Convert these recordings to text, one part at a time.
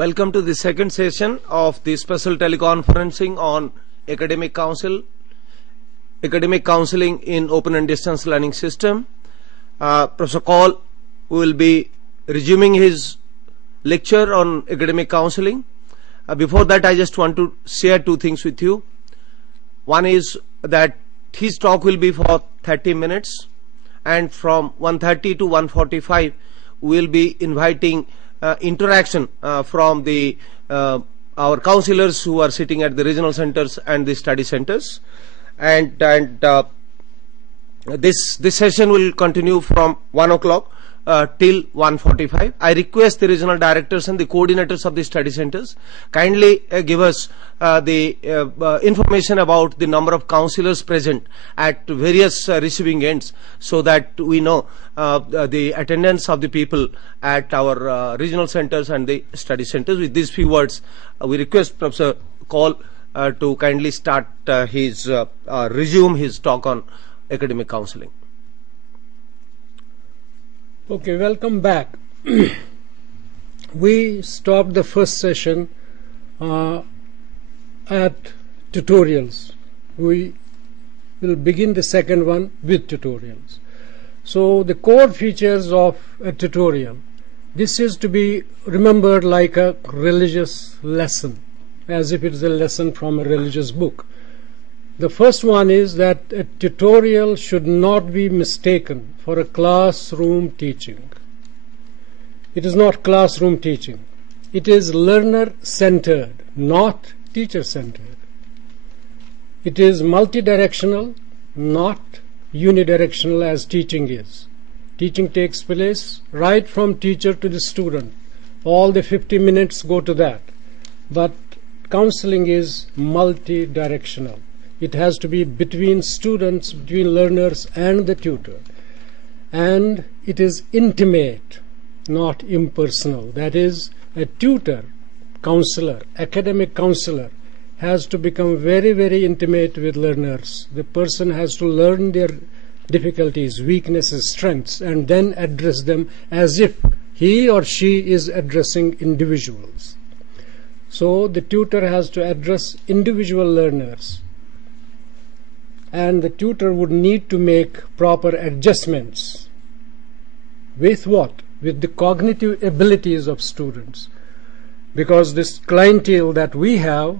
Welcome to the second session of the special teleconferencing on academic counseling in open and distance learning system. Professor Kaul will be resuming his lecture on academic counseling. Before that, I just want to share two things with you. One is that his talk will be for 30 minutes, and from 1:30 to 1:45 we will be inviting interaction from the our counselors who are sitting at the regional centers and the study centers, and this session will continue from 1 o'clock till 1:45. I request the regional directors and the coordinators of the study centers kindly give us the information about the number of counselors present at various receiving ends, so that we know the attendance of the people at our regional centers and the study centers. With these few words, we request Professor Kaul to kindly start resume his talk on academic counseling. Okay, welcome back. We stopped the first session at tutorials. We will begin the second one with tutorials. So the core features of a tutorial. This is to be remembered like a religious lesson, as if it is a lesson from a religious book. The first one is that a tutorial should not be mistaken for a classroom teaching. It is not classroom teaching. It is learner-centered, not teacher-centered. It is multidirectional, not unidirectional as teaching is. Teaching takes place right from teacher to the student. All the 50 minutes go to that. But counseling is multidirectional. It has to be between students, between learners and the tutor. And it is intimate, not impersonal. That is, a tutor, counselor, academic counselor has to become very, very intimate with learners. The person has to learn their difficulties, weaknesses, strengths, and then address them as if he or she is addressing individuals. So the tutor has to address individual learners, and the tutor would need to make proper adjustments. With what? With the cognitive abilities of students. Because this clientele that we have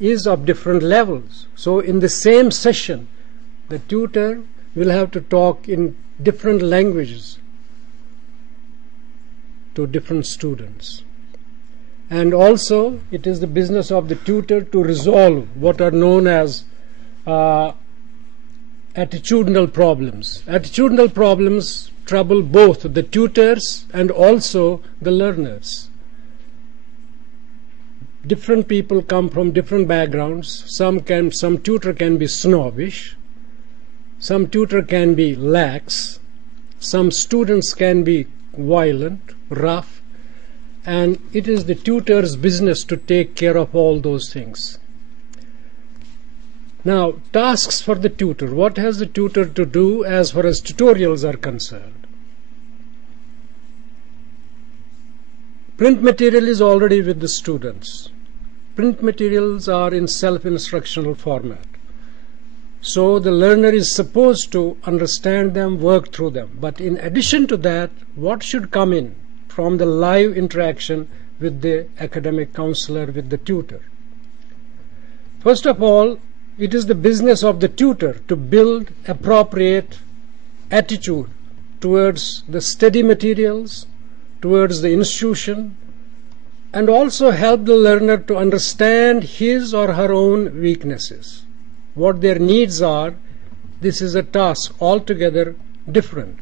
is of different levels. So in the same session, the tutor will have to talk in different languages to different students. And also, it is the business of the tutor to resolve what are known as attitudinal problems. Attitudinal problems trouble both the tutors and also the learners. Different people come from different backgrounds. Some tutor can be snobbish, some tutor can be lax, some students can be violent, rough, and it is the tutor's business to take care of all those things. Now, tasks for the tutor. What has the tutor to do as far as tutorials are concerned? Print material is already with the students. Print materials are in self-instructional format. So the learner is supposed to understand them, work through them. But in addition to that, what should come in from the live interaction with the academic counselor, with the tutor? First of all, it is the business of the tutor to build appropriate attitude towards the study materials, towards the institution, and also help the learner to understand his or her own weaknesses, what their needs are. This is a task altogether different.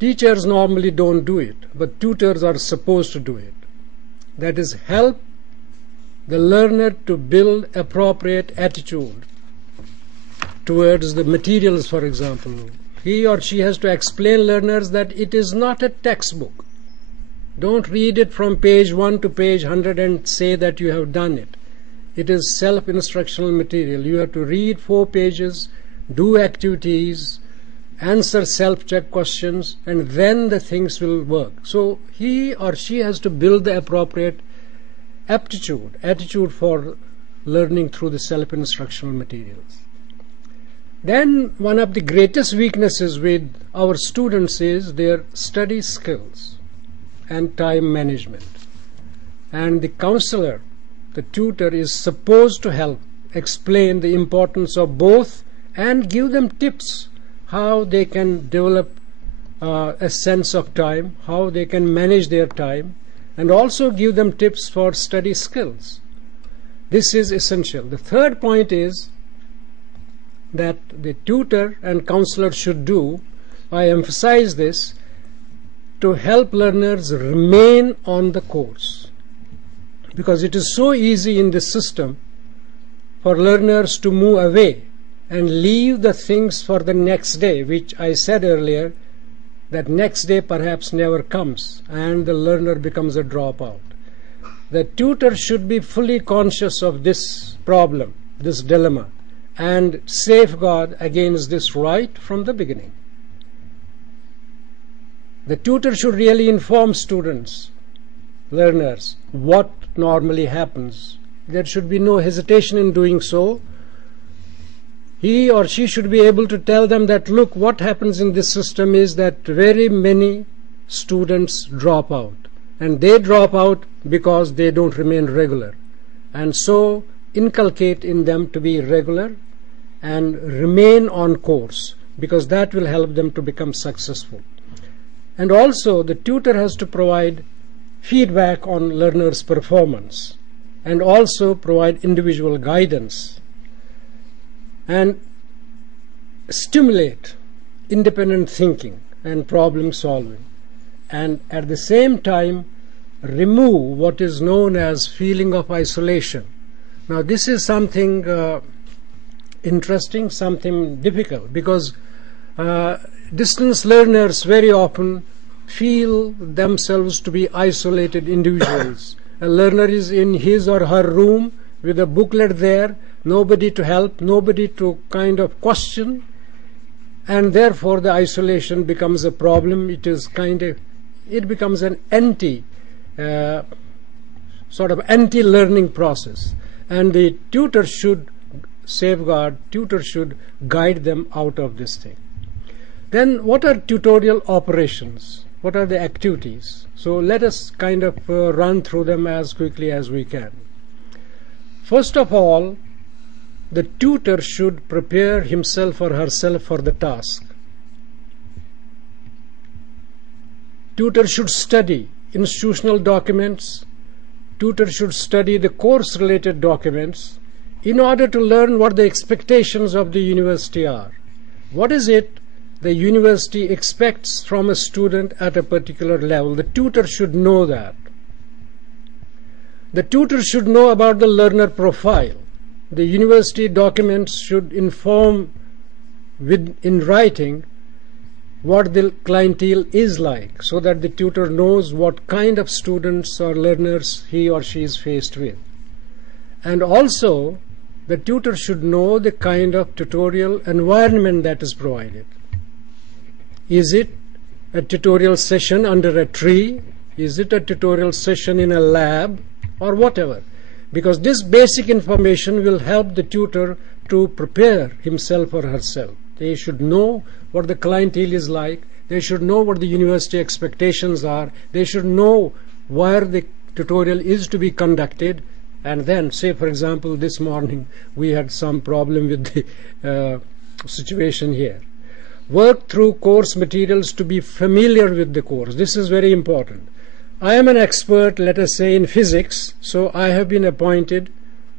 Teachers normally don't do it, but tutors are supposed to do it. That is, help the learner to build appropriate attitude towards the materials, for example. He or she has to explain learners that it is not a textbook. Don't read it from page 1 to page 100 and say that you have done it. It is self-instructional material. You have to read 4 pages, do activities, answer self-check questions, and then the things will work. So he or she has to build the appropriate attitude for learning through the self-instructional materials. Then one of the greatest weaknesses with our students is their study skills and time management. And the counselor, the tutor, is supposed to help explain the importance of both and give them tips how they can develop a sense of time, how they can manage their time, and also give them tips for study skills. This is essential. The third point is that the tutor and counselor should do, I emphasize this, to help learners remain on the course. Because it is so easy in this system for learners to move away and leave the things for the next day, which I said earlier, that next day perhaps never comes and the learner becomes a dropout. The tutor should be fully conscious of this problem, this dilemma, and safeguard against this right from the beginning. The tutor should really inform students, learners, what normally happens. There should be no hesitation in doing so. He or she should be able to tell them that, look, what happens in this system is that very many students drop out. And they drop out because they don't remain regular. And so inculcate in them to be regular and remain on course, because that will help them to become successful. And also the tutor has to provide feedback on learners' performance and also provide individual guidance and stimulate independent thinking and problem solving, and at the same time remove what is known as feeling of isolation. Now this is something interesting, something difficult, because distance learners very often feel themselves to be isolated individuals. A learner is in his or her room with a booklet there, nobody to help, nobody to kind of question, and therefore the isolation becomes a problem. It becomes an sort of anti-learning process, and the tutor should safeguard, tutor should guide them out of this thing. Then what are tutorial operations? What are the activities? So let us kind of run through them as quickly as we can. First of all, the tutor should prepare himself or herself for the task. Tutor should study institutional documents. Tutor should study the course-related documents in order to learn what the expectations of the university are. What is it the university expects from a student at a particular level? The tutor should know that. The tutor should know about the learner profile. The university documents should inform in writing what the clientele is like, so that the tutor knows what kind of students or learners he or she is faced with. And also, the tutor should know the kind of tutorial environment that is provided. Is it a tutorial session under a tree? Is it a tutorial session in a lab? Or whatever. Because this basic information will help the tutor to prepare himself or herself. They should know what the clientele is like. They should know what the university expectations are. They should know where the tutorial is to be conducted. And then, say for example, this morning we had some problem with the situation here. Work through course materials to be familiar with the course. This is very important. I am an expert, let us say, in physics, so I have been appointed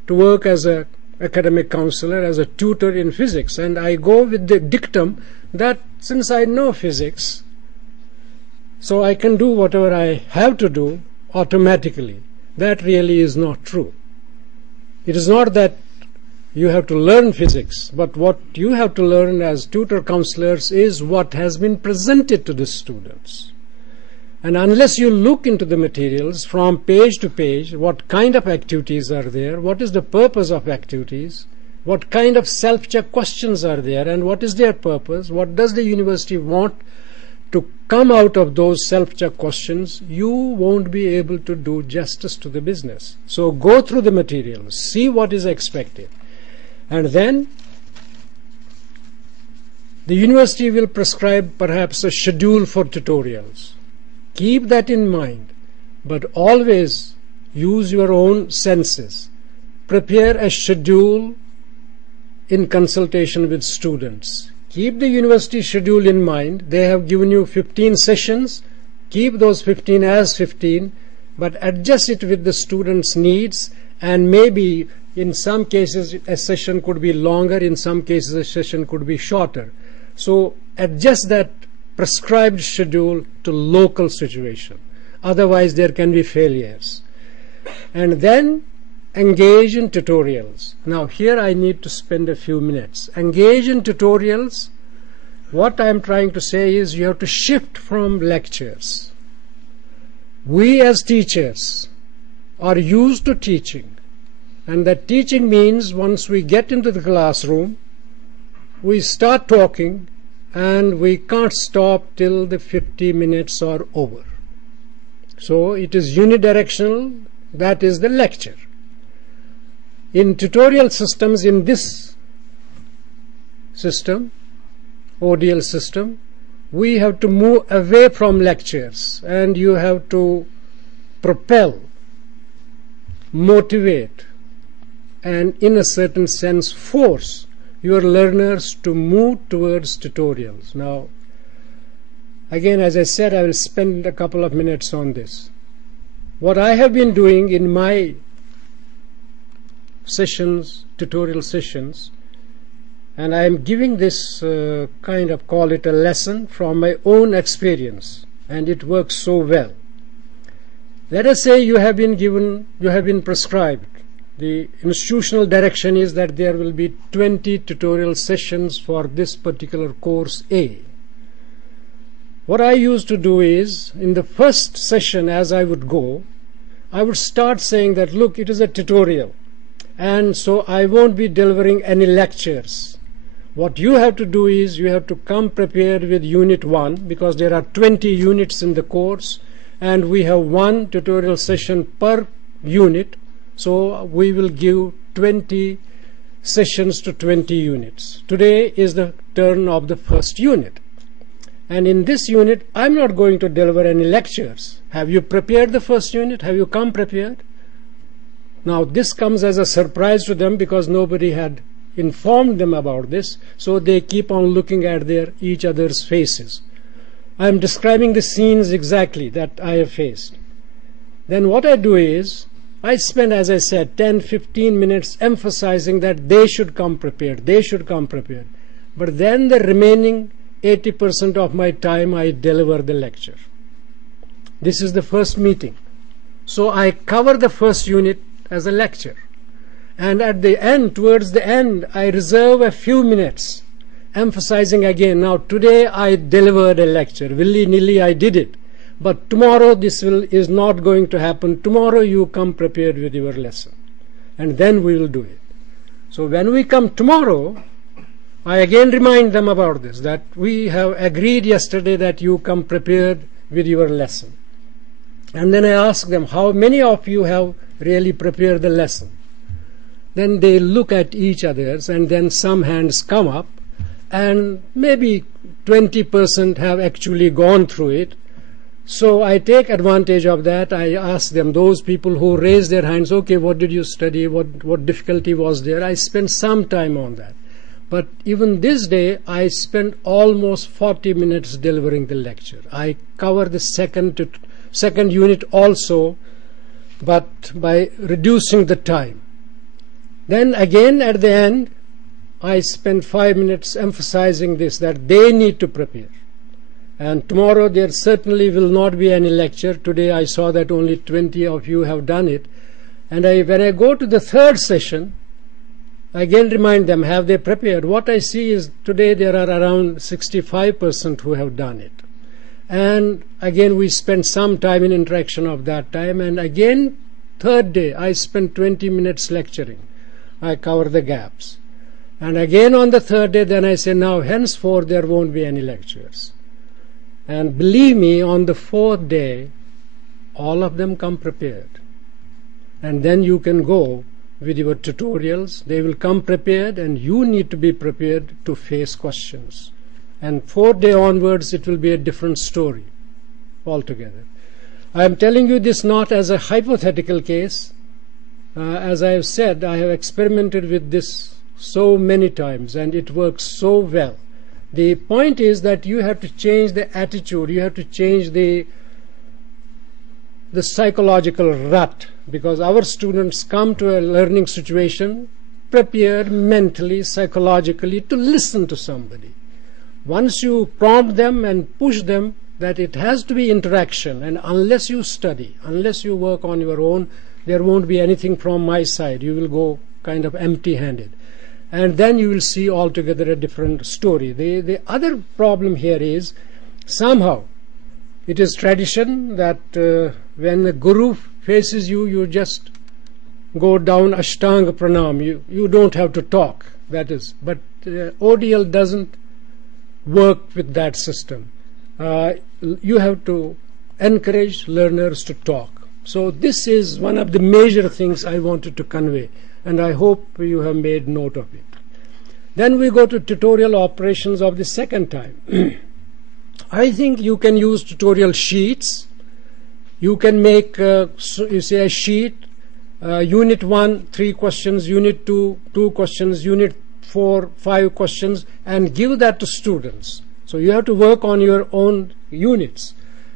to work as an academic counselor, as a tutor in physics, and I go with the dictum that since I know physics, so I can do whatever I have to do automatically. That really is not true. It is not that you have to learn physics, but what you have to learn as tutor counselors is what has been presented to the students. And unless you look into the materials from page to page, what kind of activities are there, what is the purpose of activities, What kind of self-check questions are there and what is their purpose? What does the university want to come out of those self-check questions? You won't be able to do justice to the business. So go through the materials, see what is expected, and then the university will prescribe perhaps a schedule for tutorials. Keep that in mind, but always use your own senses. Prepare a schedule in consultation with students. Keep the university schedule in mind. They have given you 15 sessions. Keep those 15 as 15, but adjust it with the students' needs, and maybe in some cases a session could be longer, in some cases a session could be shorter. So adjust that prescribed schedule to local situation. Otherwise there can be failures. And then engage in tutorials. Now here I need to spend a few minutes. Engage in tutorials. What I am trying to say is you have to shift from lectures. We as teachers are used to teaching, and that teaching means once we get into the classroom, we start talking and we can't stop till the 50 minutes are over. So it is unidirectional, that is the lecture. In tutorial systems, in this system, ODL system, we have to move away from lectures, and you have to propel, motivate, and in a certain sense force your learners to move towards tutorials. Now, again, as I said, I will spend a couple of minutes on this. What I have been doing in my sessions, tutorial sessions, and I am giving this kind of, call it a lesson from my own experience, and it works so well. Let us say you have been prescribed, the institutional direction is that there will be 20 tutorial sessions for this particular course A. What I used to do is, in the first session as I would go, I would start saying that, look, it is a tutorial, and so I won't be delivering any lectures. What you have to do is you have to come prepared with Unit 1, because there are 20 units in the course, and we have one tutorial session per unit, so we will give 20 sessions to 20 units. Today is the turn of the first unit. And in this unit, I'm not going to deliver any lectures. Have you prepared the first unit? Have you come prepared? Now, this comes as a surprise to them because nobody had informed them about this, so they keep on looking at each other's faces. I am describing the scenes exactly that I have faced. Then what I do is, I spend, as I said, 10-15 minutes emphasizing that they should come prepared, they should come prepared. But then the remaining 80% of my time I deliver the lecture. This is the first meeting. So I cover the first unit as a lecture. And at the end, towards the end, I reserve a few minutes, emphasizing again, now today I delivered a lecture, willy-nilly I did it. But tomorrow is not going to happen. Tomorrow you come prepared with your lesson. And then we will do it. So when we come tomorrow, I again remind them about this, that we have agreed yesterday that you come prepared with your lesson. And then I ask them, how many of you have really prepared the lesson? Then they look at each other's, and then some hands come up, and maybe 20% have actually gone through it. So I take advantage of that. I ask them, those people who raise their hands, okay, what did you study? What difficulty was there? I spend some time on that. But even this day, I spent almost 40 minutes delivering the lecture. I cover the second unit also, but by reducing the time. Then again at the end, I spend 5 minutes emphasizing this, that they need to prepare. And tomorrow there certainly will not be any lecture. Today I saw that only 20 of you have done it. And when I go to the third session, I again remind them, have they prepared? What I see is today there are around 65% who have done it. And again we spend some time in interaction of that time. And again, third day, I spend 20 minutes lecturing. I cover the gaps. And again on the third day, then I say, now henceforth there won't be any lectures. And believe me, on the fourth day, all of them come prepared. And then you can go with your tutorials. They will come prepared, and you need to be prepared to face questions. And fourth day onwards, it will be a different story altogether. I am telling you this not as a hypothetical case. As I have said, I have experimented with this so many times, and it works so well. The point is that you have to change the attitude, you have to change the psychological rut, because our students come to a learning situation prepared mentally, psychologically to listen to somebody. Once you prompt them and push them that it has to be interaction, and unless you study, unless you work on your own, there won't be anything from my side. You will go kind of empty-handed. And then you will see altogether a different story. The other problem here is, somehow, it is tradition that when the guru faces you, you just go down Ashtanga Pranam. You don't have to talk, that is. But ODL doesn't work with that system. You have to encourage learners to talk. So this is one of the major things I wanted to convey, and I hope you have made note of it. Then we go to tutorial operations of the second time. I think you can use tutorial sheets. You can make, you say, a sheet, Unit 1, 3 questions, Unit 2, 2 questions, Unit 4, 5 questions, and give that to students. So you have to work on your own units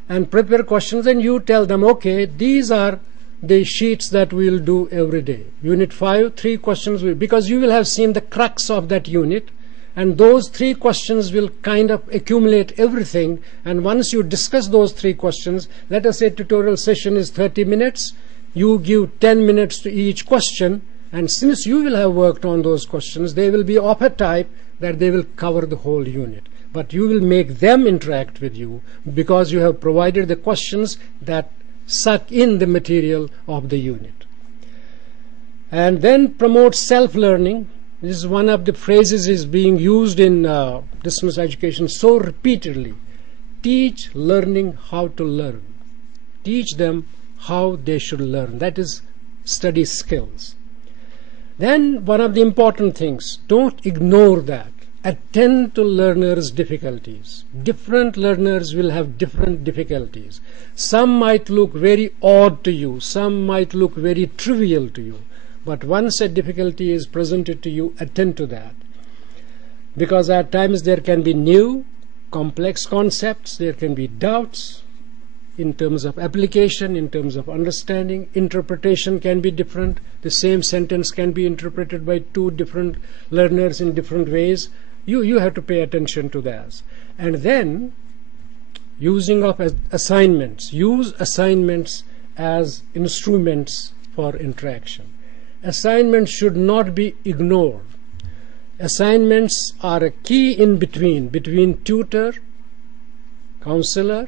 and prepare questions, and you tell them, okay, these are the sheets that we will do every day. Unit 5, 3 questions, because you will have seen the crux of that unit, and those 3 questions will kind of accumulate everything. And once you discuss those 3 questions, let us say tutorial session is 30 minutes, you give 10 minutes to each question, and since you will have worked on those questions, they will be of a type that they will cover the whole unit. But you will make them interact with you because you have provided the questions that suck in the material of the unit. And then promote self-learning. This is one of the phrases is being used in distance education so repeatedly. Teach learning how to learn. Teach them how they should learn. That is study skills. Then one of the important things, don't ignore that. Attend to learners' difficulties. Different learners will have different difficulties. Some might look very odd to you, some might look very trivial to you. But once a difficulty is presented to you, attend to that. Because at times there can be new, complex concepts, there can be doubts in terms of application, in terms of understanding. Interpretation can be different. The same sentence can be interpreted by 2 different learners in different ways. You have to pay attention to that. And then, using of assignments. Use assignments as instruments for interaction. Assignments should not be ignored. Assignments are a key in between tutor, counselor,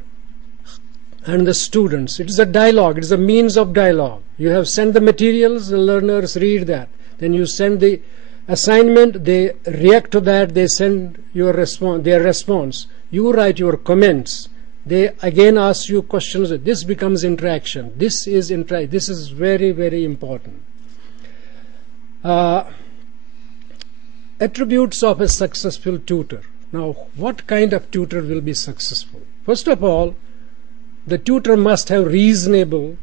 and the students. It is a dialogue. It is a means of dialogue. You have sent the materials, the learners read that. Then you send the assignment, they react to that, they send your their response. You write your comments. They again ask you questions. This becomes interaction. This is very, very important. Attributes of a successful tutor. Now, what kind of tutor will be successful? First of all, the tutor must have reasonable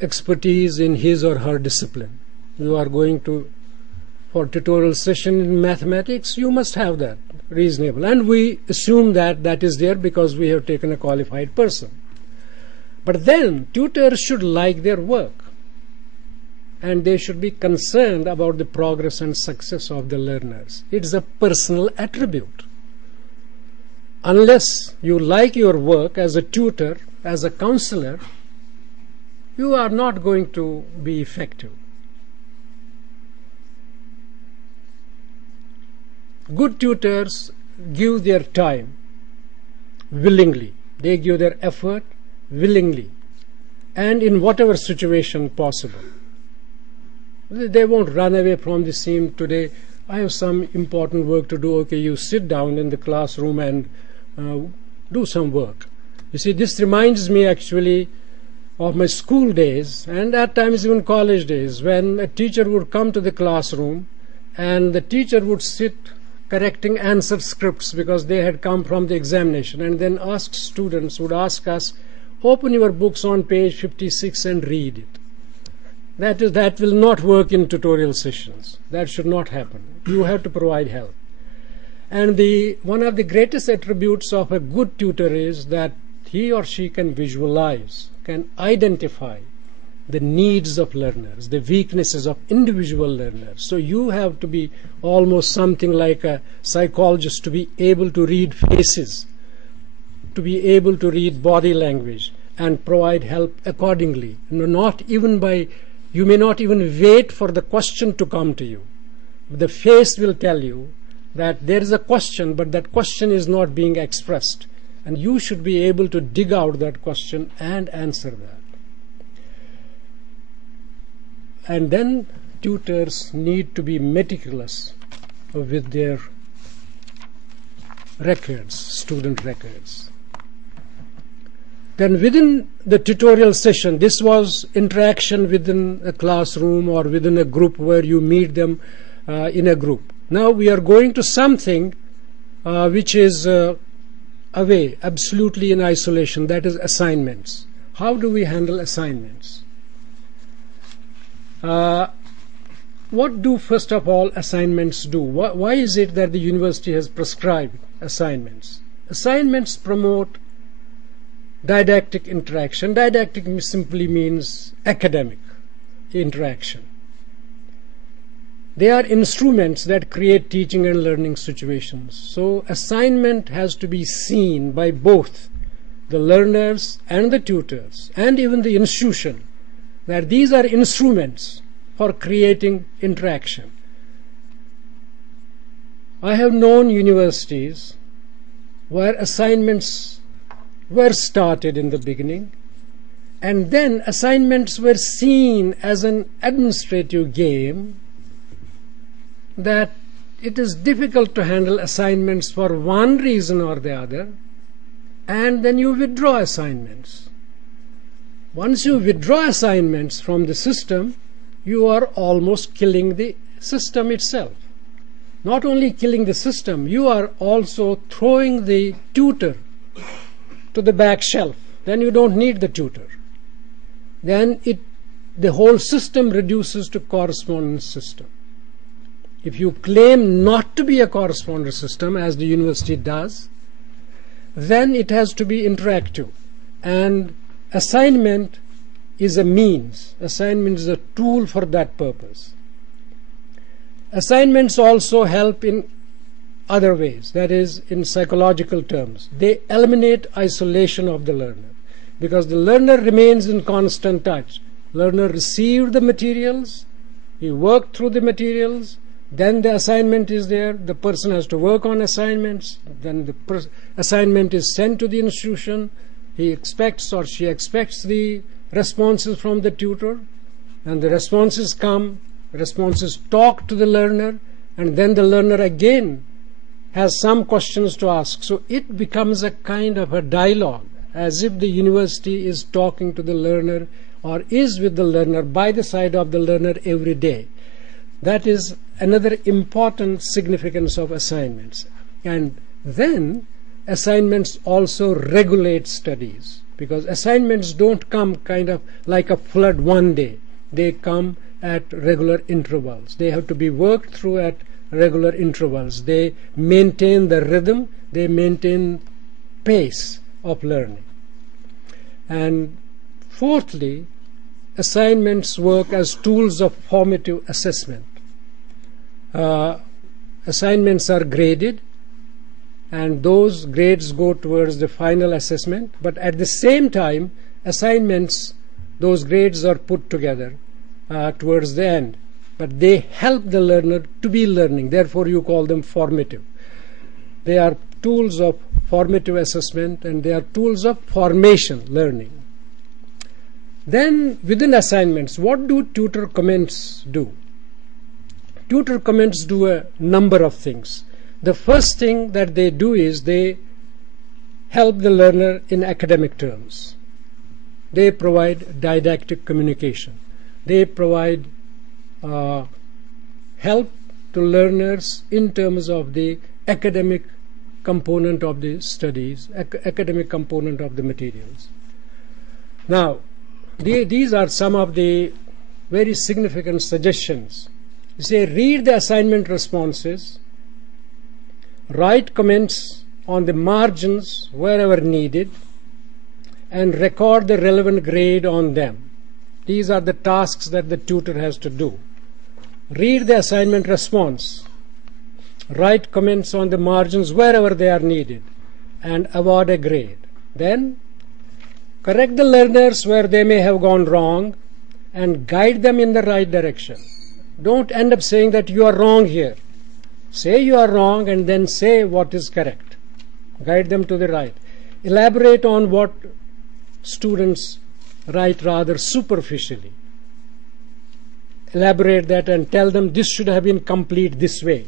expertise in his or her discipline. You are going for tutorial session in mathematics, you must have that reasonable. And we assume that that is there because we have taken a qualified person. But then, tutors should like their work. And they should be concerned about the progress and success of the learners. It is a personal attribute. Unless you like your work as a tutor, as a counselor, you are not going to be effective. Good tutors give their time willingly. They give their effort willingly and in whatever situation possible. They won't run away from the scene today. I have some important work to do. Okay, you sit down in the classroom and do some work. You see, this reminds me actually of my school days and at times even college days, when a teacher would come to the classroom and the teacher would sit correcting answer scripts because they had come from the examination, and then students would ask us, open your books on page 56 and read it. That will not work in tutorial sessions. That should not happen. You have to provide help. And one of the greatest attributes of a good tutor is that he or she can visualize, can identify the needs of learners, the weaknesses of individual learners. So you have to be almost something like a psychologist to be able to read faces, to be able to read body language and provide help accordingly. You may not even wait for the question to come to you. The face will tell you that there is a question, but that question is not being expressed. And you should be able to dig out that question and answer that. And then tutors need to be meticulous with their records, student records. Then within the tutorial session, this was interaction within a classroom or within a group where you meet them in a group. Now we are going to something which is away, absolutely in isolation, that is assignments. How do we handle assignments? What do, first of all, assignments do? Why is it that the university has prescribed assignments? Assignments promote didactic interaction. Didactic simply means academic interaction. They are instruments that create teaching and learning situations. So assignment has to be seen by both the learners and the tutors and even the institution, that these are instruments for creating interaction. I have known universities where assignments were started in the beginning, and then assignments were seen as an administrative game, that it is difficult to handle assignments for one reason or the other, and then you withdraw assignments. Once you withdraw assignments from the system, you are almost killing the system itself. Not only killing the system, you are also throwing the tutor to the back shelf. Then you don't need the tutor. Then the whole system reduces to correspondence system. If you claim not to be a correspondence system, as the university does, then it has to be interactive. And assignment is a means. Assignment is a tool for that purpose. Assignments also help in other ways, that is, in psychological terms. They eliminate isolation of the learner, because the learner remains in constant touch. Learner received the materials, he worked through the materials, then the assignment is there, the person has to work on assignments, then the assignment is sent to the institution, he expects or she expects the responses from the tutor, and the responses come, responses talk to the learner, and then the learner again has some questions to ask. So it becomes a kind of a dialogue, as if the university is talking to the learner or is with the learner, by the side of the learner every day. That is another important significance of assignments. And then assignments also regulate studies, because assignments don't come kind of like a flood one day. They come at regular intervals. They have to be worked through at regular intervals. They maintain the rhythm, they maintain pace of learning. And fourthly, assignments work as tools of formative assessment. Assignments are graded, and those grades go towards the final assessment, but at the same time, assignments, those grades are put together towards the end, but they help the learner to be learning. Therefore you call them formative. They are tools of formative assessment, and they are tools of formation learning. Then within assignments, what do tutor comments do? tutor comments do a number of things. The first thing that they do is they help the learner in academic terms. They provide didactic communication. They provide help to learners in terms of the academic component of the studies, academic component of the materials. Now, these are some of the very significant suggestions. You say, read the assignment responses, write comments on the margins wherever needed, and record the relevant grade on them. These are the tasks that the tutor has to do. Read the assignment response, write comments on the margins wherever they are needed, and award a grade. Then, correct the learners where they may have gone wrong and guide them in the right direction. Don't end up saying that you are wrong here. Say you are wrong and then say what is correct. Guide them to the right. Elaborate on what students write rather superficially. Elaborate that and tell them this should have been complete this way.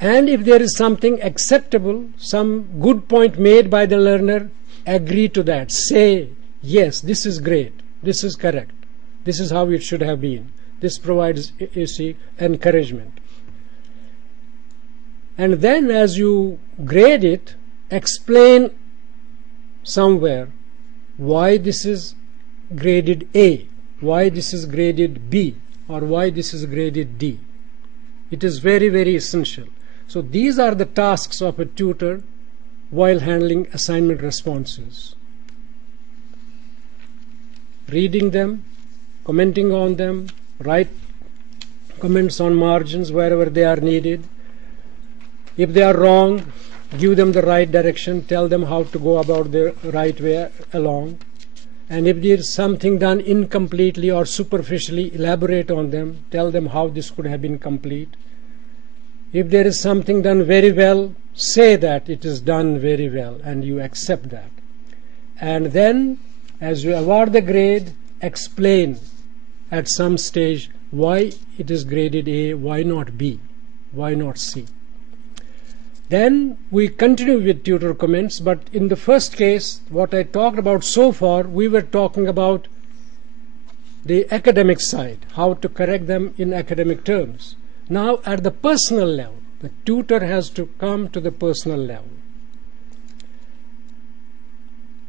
And if there is something acceptable, some good point made by the learner, agree to that. Say, yes, this is great, this is correct, this is how it should have been. This provides, you see, encouragement. And then as you grade it, explain somewhere why this is graded A, why this is graded B, or why this is graded D. It is very, very essential. So these are the tasks of a tutor while handling assignment responses. Reading them, commenting on them, write comments on margins wherever they are needed. If they are wrong, give them the right direction, tell them how to go about the right way along. And if there is something done incompletely or superficially, elaborate on them, tell them how this could have been complete. If there is something done very well, say that it is done very well and you accept that. And then, as you award the grade, explain at some stage why it is graded A, why not B, why not C. Then we continue with tutor comments, but in the first case, what I talked about so far, we were talking about the academic side, how to correct them in academic terms. Now, at the personal level, the tutor has to come to the personal level.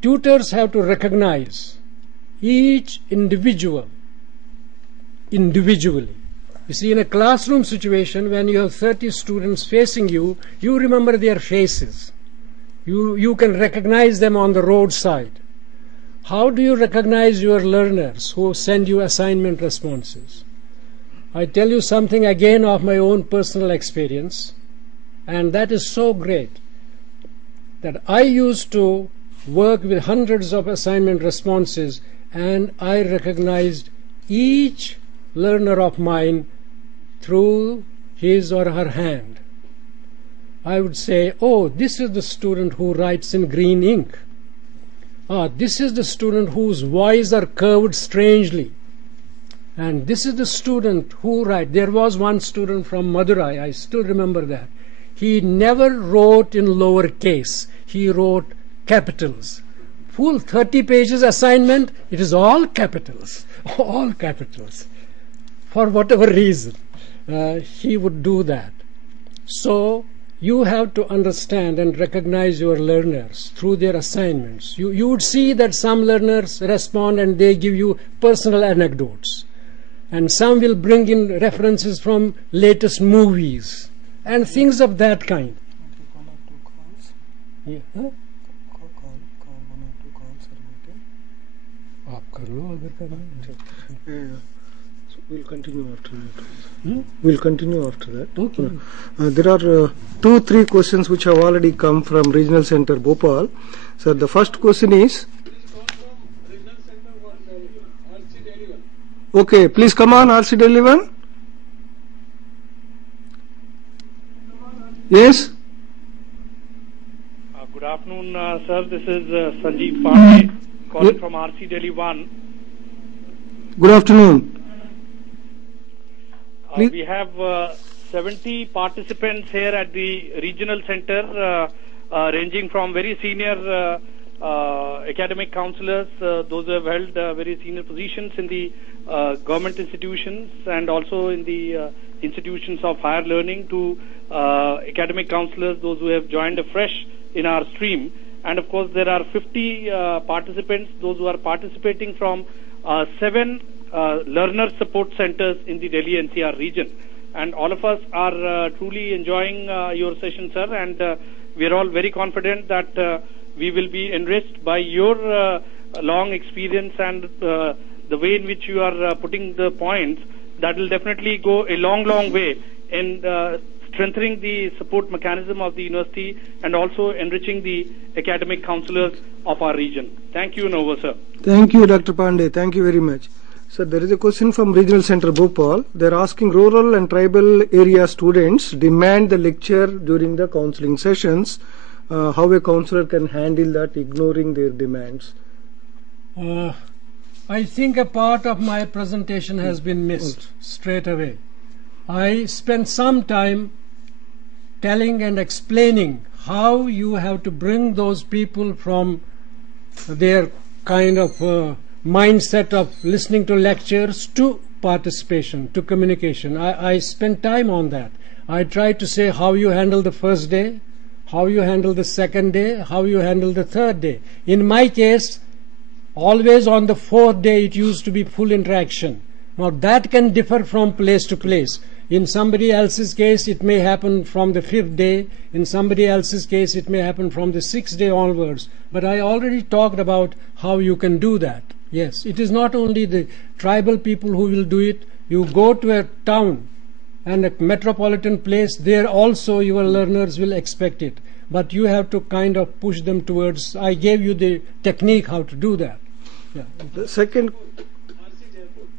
Tutors have to recognize each individual individually. You see, in a classroom situation, when you have 30 students facing you, you remember their faces. You can recognize them on the roadside. How do you recognize your learners who send you assignment responses? I tell you something again of my own personal experience, and that is so great, that I used to work with hundreds of assignment responses, and I recognized each learner of mine through his or her hand. I would say, oh, this is the student who writes in green ink. Ah, this is the student whose voice are curved strangely. And this is the student who writes. There was one student from Madurai, I still remember that. He never wrote in lower case. He wrote capitals. Full 30 pages assignment, it is all capitals. All capitals. For whatever reason, he would do that. So, you have to understand and recognize your learners through their assignments. You would see that some learners respond and they give you personal anecdotes. And some will bring in references from latest movies and things of that kind. One or two calls. Yeah. Huh? Call 1 or 2 calls are waiting. आप कर लो अगर करना है. So we'll continue after that. Hmm? We'll continue after that. Okay. There are 2-3 questions which have already come from Regional Center Bhopal. So the first question is. Okay, please come on, RC Delhi 1. Yes. Good afternoon, sir. This is Sanjeev Pandey calling from RC Delhi 1. Good afternoon. Please. We have 70 participants here at the regional center, ranging from very senior academic counselors, those who have held very senior positions in the government institutions and also in the institutions of higher learning, to academic counselors, those who have joined afresh in our stream. And of course, there are 50 participants, those who are participating from 7 learner support centers in the Delhi NCR region. And all of us are truly enjoying your session, sir, and we are all very confident that we will be enriched by your long experience and the way in which you are putting the points. That will definitely go a long, long way in strengthening the support mechanism of the university and also enriching the academic counselors of our region. Thank you, and over, sir. Thank you, Dr. Pandey. Thank you very much. So there is a question from Regional Center Bhopal. They are asking rural and tribal area students demand the lecture during the counseling sessions. How a counselor can handle that, ignoring their demands? I think a part of my presentation has been missed straight away. I spent some time telling and explaining how you have to bring those people from their kind of mindset of listening to lectures to participation, to communication. I spent time on that. I tried to say how you handle the first day, how you handle the second day, how you handle the third day. In my case, always on the fourth day it used to be full interaction. Now that can differ from place to place. In somebody else's case it may happen from the 5th day, in somebody else's case it may happen from the 6th day onwards. But I already talked about how you can do that. Yes, it is not only the tribal people who will do it. You go to a town and a metropolitan place, there also your learners will expect it. But you have to kind of push them towards, I gave you the technique how to do that. Yeah. The second,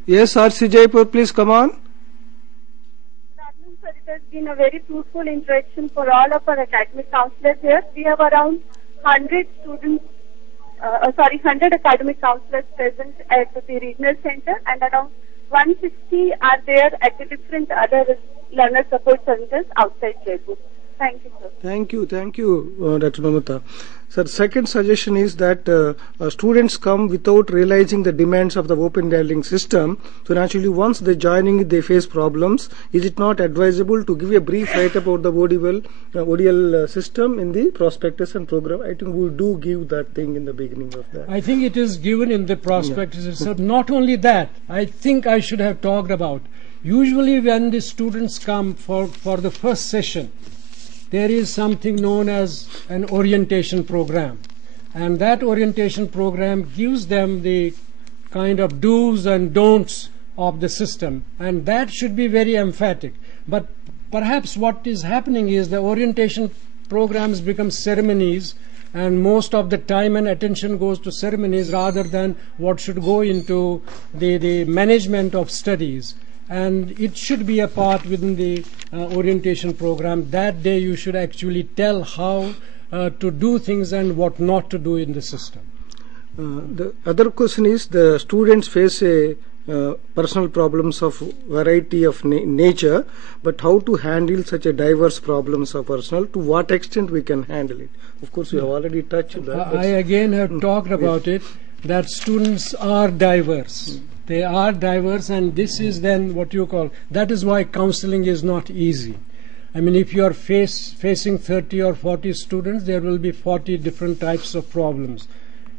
yes, R.C. Jaipur, please come on. Good afternoon, sir. It has been a very fruitful interaction for all of our academic counselors here. We have around 100 academic counselors present at the regional center, and around 160 are there at the different other learner support centers outside Jaipur. Thank you, sir. Thank you, Dr. Mamata. Sir, second suggestion is that students come without realizing the demands of the open dialing system. So naturally, once they joining, they face problems. Is it not advisable to give a brief write about the ODL system in the prospectus and program? I think we do give that thing in the beginning of that. I think it is given in the prospectus itself. Not only that, I think I should have talked about, usually when the students come for the first session, there is something known as an orientation program, and that orientation program gives them the kind of do's and don'ts of the system, and that should be very emphatic. But perhaps what is happening is the orientation programs become ceremonies, and most of the time and attention goes to ceremonies rather than what should go into the management of studies. And it should be a part within the orientation program. That day you should actually tell how to do things and what not to do in the system. The other question is, the students face a personal problems of variety of nature, but how to handle such a diverse problems of personal, to what extent we can handle it? Of course, we have already touched that. I again have talked about it, that students are diverse. They are diverse, and this is then what you call, that is why counseling is not easy. I mean, if you are facing 30 or 40 students, there will be 40 different types of problems.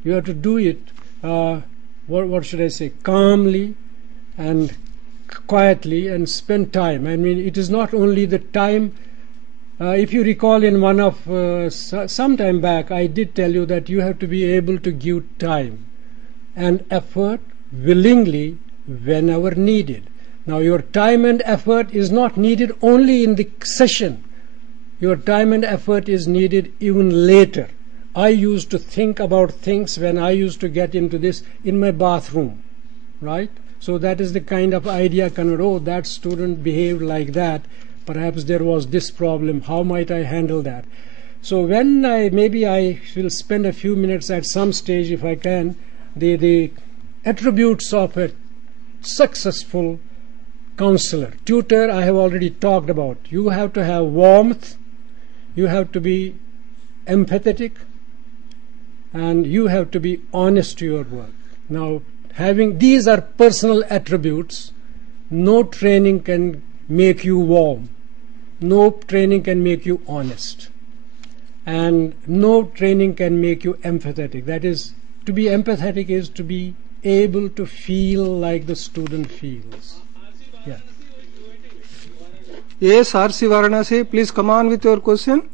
You have to do it, what should I say, calmly and quietly, and spend time. I mean, it is not only the time. If you recall, in one of, some time back, I did tell you that you have to be able to give time and effort willingly whenever needed. Now, your time and effort is not needed only in the session. Your time and effort is needed even later. I used to think about things when I used to get into this in my bathroom, right? So that is the kind of idea, oh, that student behaved like that. Perhaps there was this problem. How might I handle that? So when maybe I will spend a few minutes at some stage, if I can, the attributes of a successful counselor. Tutor, I have already talked about. You have to have warmth, you have to be empathetic, and you have to be honest to your work. Now, having these are personal attributes. No training can make you warm. No training can make you honest. And no training can make you empathetic. That is, to be empathetic is to be able to feel like the student feels. Yeah. Yes, R.C. Varanasi, please come on with your question.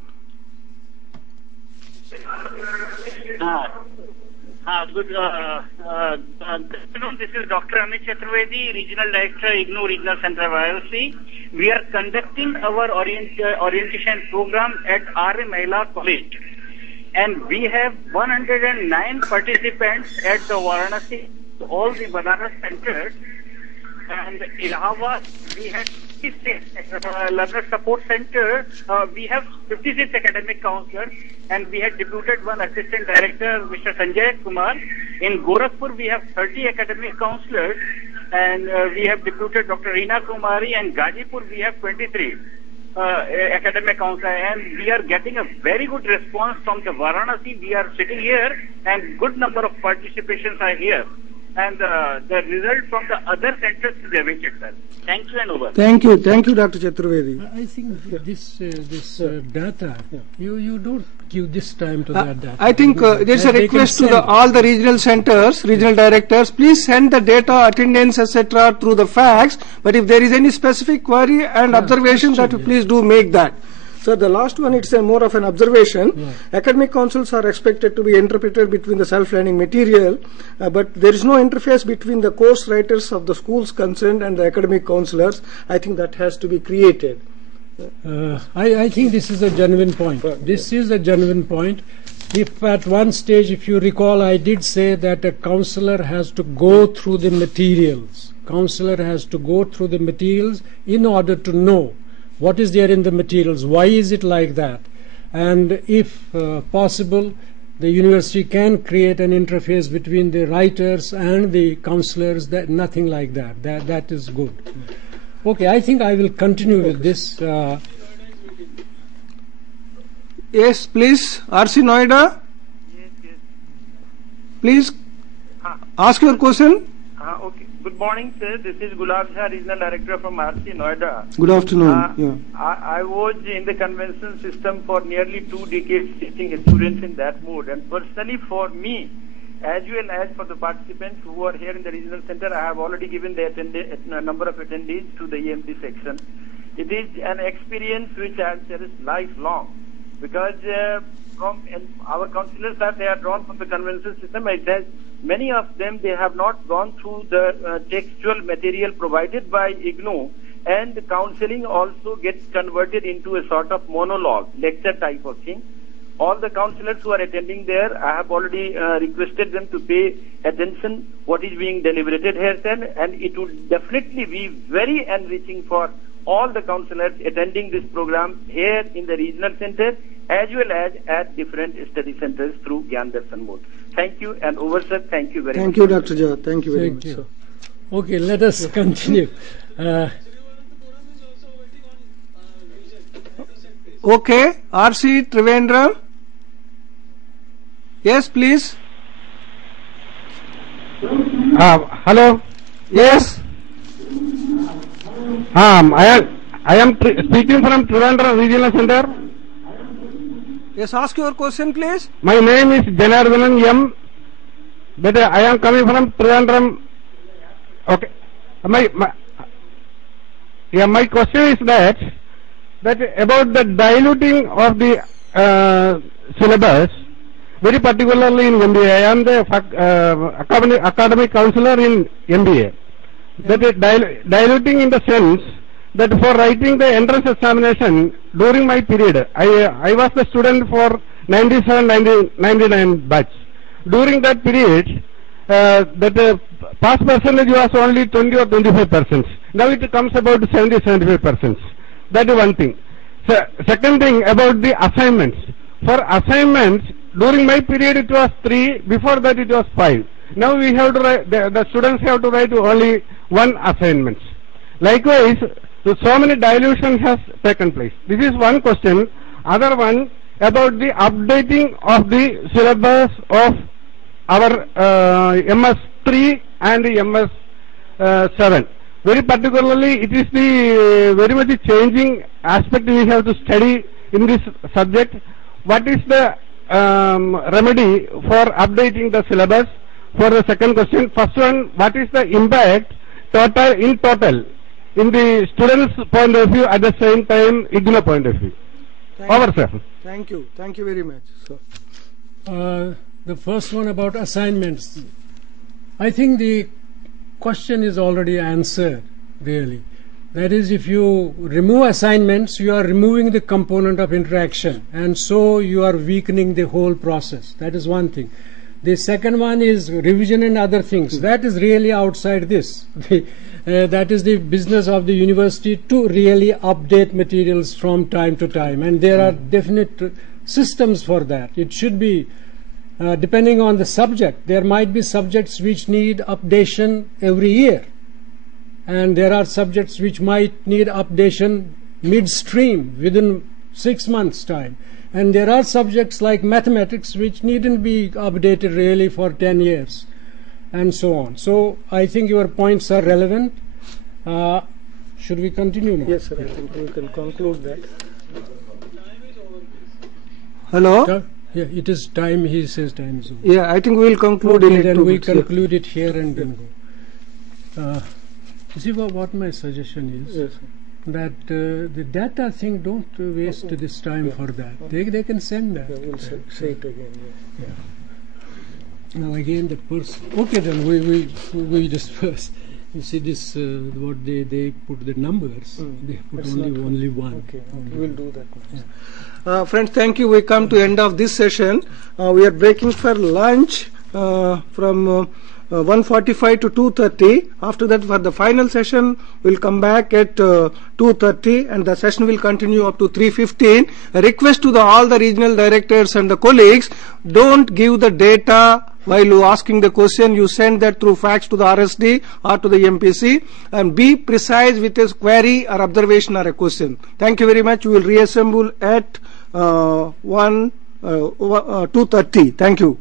Good afternoon. This is Dr. Amit Chaturvedi, Regional Director, IGNOU Regional Center of IOC. We are conducting our orientation program at R.A. Mahila College. And we have 109 participants at the Varanasi, all the Banaras centers. And in Allahabad, we had 56 learner support center. We have 56 academic counselors, and we had deputed one assistant director, Mr. Sanjay Kumar. In Gorakhpur, we have 30 academic counselors, and we have deputed Dr. Reena Kumari. And Gazipur, we have 23 academic counselors, and we are getting a very good response from the Varanasi. We are sitting here, and good number of participations are here. And the result from the other centers is awaited, sir. Thank you and over. Thank you, Dr. Chaturvedi. I think this data, you don't give this time to that data. I think there's a request to all the regional centers, regional directors, please send the data, attendance, etc. through the fax. But if there is any specific query and observation, that please do make that. So the last one, it's more of an observation. Yeah. Academic councils are expected to be interpreted between the self-learning material, but there is no interface between the course writers of the schools concerned and the academic counselors. I think that has to be created. I think this is a genuine point. This is a genuine point. If at one stage, if you recall, I did say that a counselor has to go through the materials. Counselor has to go through the materials in order to know what is there in the materials, why is it like that, and if possible, the university can create an interface between the writers and the counselors. That nothing like that. That is good. Okay, I think I will continue with this. Yes, please, R.C. Noida. Yes. Please ask your question. Okay. Good morning, sir. This is Gulab Shah, Regional Director from R.C. Noida. Good afternoon. I was in the convention system for nearly 2 decades teaching students in that mode. And personally for me, as well as for the participants who are here in the regional center, I have already given the number of attendees to the EMC section. It is an experience which I have cherished lifelong, because our counselors they are drawn from the convention system. Many of them, they have not gone through the textual material provided by IGNOU, and the counseling also gets converted into a sort of monologue, lecture type of thing. All the counselors who are attending there, I have already requested them to pay attention what is being deliberated here, sir, and it would definitely be very enriching for all the counselors attending this program here in the regional center as well as at different study centers through Gyan Darshan mode. Thank you, and over, sir. Thank you very much. Thank you, Dr. Jha. Thank you very much, sir. Okay, let us continue. Okay, R.C. Trivandrum. Yes, please. Hello. Yes. I am speaking from Trivandrum Regional Center. Yes, ask your question, please. My name is Janardhanan M. But I am coming from Trivandrum. Okay. My question is that about the diluting of the syllabus, very particularly in MBA. I am the academic counselor in MBA. That diluting in the sense that for writing the entrance examination during my period, I was the student for 97-99 batch. During that period, that pass percentage was only 20 or 25%. Now it comes about 70-75%. That is one thing. So, second thing about the assignments. For assignments, during my period it was 3, before that it was 5. Now we have to write, the students have to write only 1 assignment. Likewise, so many dilution has taken place. This is one question. Other one about the updating of the syllabus of our MS3 and the MS7. Very particularly, it is the very much changing aspect we have to study in this subject. What is the remedy for updating the syllabus? For the second question, first one, what is the impact in total in the students' point of view, at the same time IGNOU point of view? Over, sir. Thank you very much. So, the first one about assignments. I think the question is already answered, really. That is, if you remove assignments, you are removing the component of interaction, and so you are weakening the whole process. That is one thing. The second one is revision and other things. That is really outside this. That is the business of the university to really update materials from time to time, and there are definite systems for that. It should be depending on the subject. There might be subjects which need updation every year, and there are subjects which might need updation midstream within 6 months' time, and there are subjects like mathematics which needn't be updated really for 10 years, and so on. So I think your points are relevant. Should we continue now? Yes, sir. I think we can conclude that. Hello? Yeah, it is time. He says time is over. Yeah, I think we will conclude Okay, in then 2 we minutes. conclude it here and then go. You see what my suggestion is? Yes, sir. That the data thing, don't waste this time for that. They can send that. Yeah, we'll say it again. Yeah. Now again the person. Okay, then we disperse. You see this what they put the numbers. They put That's only one. Okay, we'll do that now. Friends, thank you. We come to end of this session. We are breaking for lunch from 1:45 to 2:30. After that, for the final session, we'll come back at 2:30, and the session will continue up to 3:15. A request to all the regional directors and the colleagues: don't give the data while you asking the question. You send that through fax to the RSD or to the MPC, and be precise with a query or observation or a question. Thank you very much. We will reassemble at 2:30. Thank you.